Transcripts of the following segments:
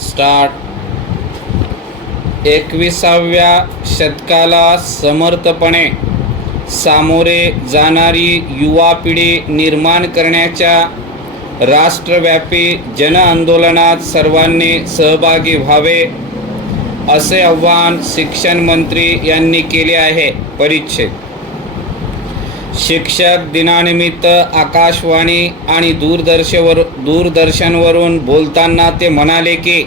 Start 21व्या शतकाला समर्थपणे सामोरे जाणारी युवा पिढी निर्माण करण्याच्या राष्ट्रव्यापी जनआंदोलनात सर्वांनी सहभागी व्हावे असे आवाहन शिक्षण मंत्री यांनी केले आहे. परिच्छेद शिक्षक दिनानिमित्त आकाशवाणी आणि दूरदर्शनवरून बोलताना ते म्हणाले की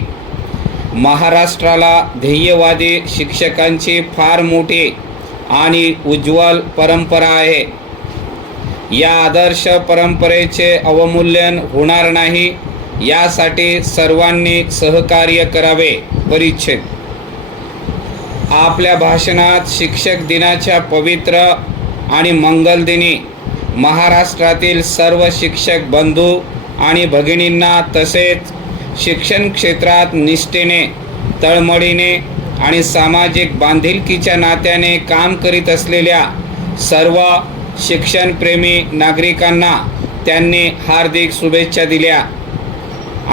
महाराष्ट्राला ध्येयवादी शिक्षकांची फार मोठी आणि उज्ज्वल परंपरा आहे. या आदर्श परंपरेचे अवमूल्यन होणार नाही यासाठी सर्वांनी सहकार्य करावे. परिच्छेद आपल्या भाषणात शिक्षक दिनाच्या पवित्र आणि मंगलदिनी महाराष्ट्रातील सर्व शिक्षक बंधू आणि भगिनींना तसेच शिक्षण क्षेत्रात निष्ठेने, तळमळीने आणि सामाजिक बांधिलकीच्या नात्याने काम करीत असलेल्या सर्व शिक्षणप्रेमी नागरिकांना त्यांनी हार्दिक शुभेच्छा दिल्या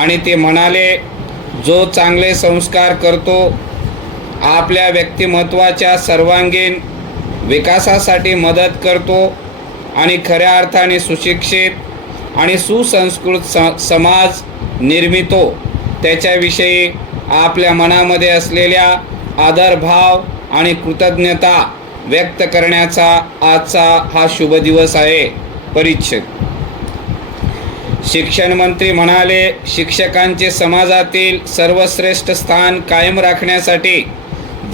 आणि ते म्हणाले, जो चांगले संस्कार करतो, आपल्या व्यक्तिमत्वाच्या सर्वांगीण विकासासाठी मदत करतो आणि खऱ्या अर्थाने सुशिक्षित आणि सुसंस्कृत समाज निर्मितो, त्याच्याविषयी आपल्या मनामध्ये असलेल्या आदरभाव आणि कृतज्ञता व्यक्त करण्याचा आजचा हा शुभ दिवस आहे. परिच्छेद शिक्षण मंत्री म्हणाले, शिक्षकांचे समाजातील सर्वश्रेष्ठ स्थान कायम राखण्यासाठी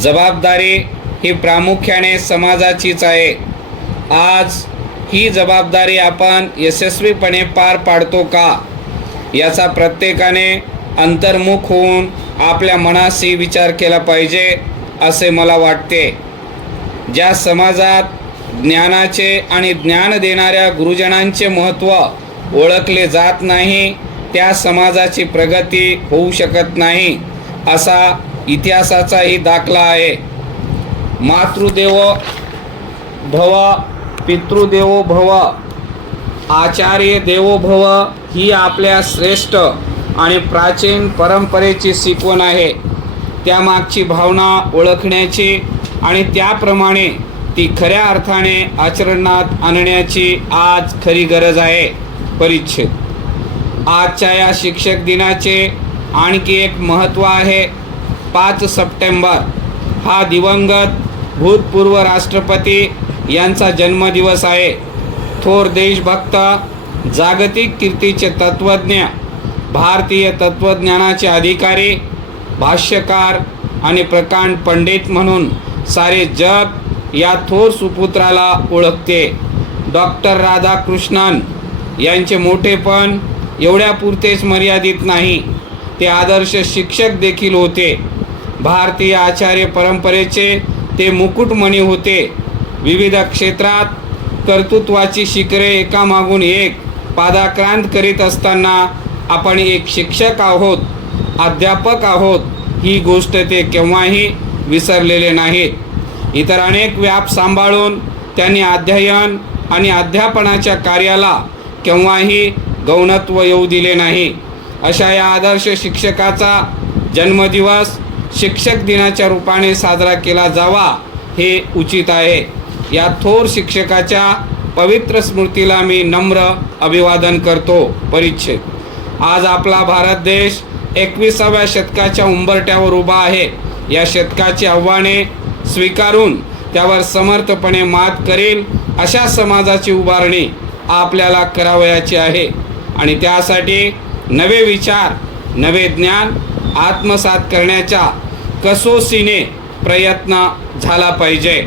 जबाबदारी ही प्रामुख्याने समाजाचीच आहे. आज ही जबाबदारी आपण यशस्वीपणे पार पाडतो का याचा प्रत्येकाने अंतर्मुख होऊन आपल्या मनाशी विचार केला पाहिजे असे मला वाटते. ज्या समाजात ज्ञानाचे आणि ज्ञान देणाऱ्या गुरुजनांचे महत्त्व ओळखले जात नाही, त्या समाजाची प्रगती होऊ शकत नाही असा इतिहासाचाही दाखला आहे. मातृदेवो भव, पितृदेवो भव, आचार्य देवो भव ही आपल्या श्रेष्ठ आणि प्राचीन परंपरेची शिकवण आहे. त्यामागची भावना ओळखण्याची आणि त्याप्रमाणे ती खऱ्या अर्थाने आचरणात आणण्याची आज खरी गरज आहे. परिच्छेद आजच्या या शिक्षक दिनाचे आणखी एक महत्त्व आहे. 5 सप्टेंबर हा दिवंगत भूतपूर्व राष्ट्रपती यांचा जन्मदिवस आहे. थोर देशभक्त, जागतिक कीर्तीचे तत्त्वज्ञ, भारतीय तत्त्वज्ञानाचे अधिकारी, भाष्यकार आणि प्रकांड पंडित म्हणून सारे जग या थोर सुपुत्राला ओळखते. डॉक्टर राधाकृष्णन यांचे मोठेपण एवढ्यापुरतेच मर्यादित नाही, ते आदर्श शिक्षक देखील होते. भारतीय आचार्य परंपरेचे ते मुकुटमणी होते. विविध क्षेत्रात कर्तृत्वाची शिखरे एकामागून एक पादाक्रांत करीत असताना आपण एक शिक्षक आहोत, अध्यापक आहोत ही गोष्ट ते केव्हाही विसरलेले नाहीत. इतर अनेक व्याप सांभाळून त्यांनी अध्ययन आणि अध्यापनाच्या कार्याला केव्हाही गौणत्व येऊ दिले नाही. अशा या आदर्श शिक्षकाचा जन्मदिवस शिक्षक दिनाच्या रूपाने साजरा केला जावा हे उचित आहे. या थोर शिक्षकाच्या पवित्र स्मृतीला मी नम्र अभिवादन करतो. परिच्छेद आज आपला भारत देश 21व्या शतकाच्या उंबरठ्यावर उभा आहे. या शतकाची आव्हाने स्वीकारून त्यावर समर्थपणे मात करेल अशा समाजाची उभारणी आपल्याला करावयाची आहे आणि त्यासाठी नवे विचार, नवे ज्ञान आत्मसात करण्याच्या कसोशीने प्रयत्न झाला पाहिजे.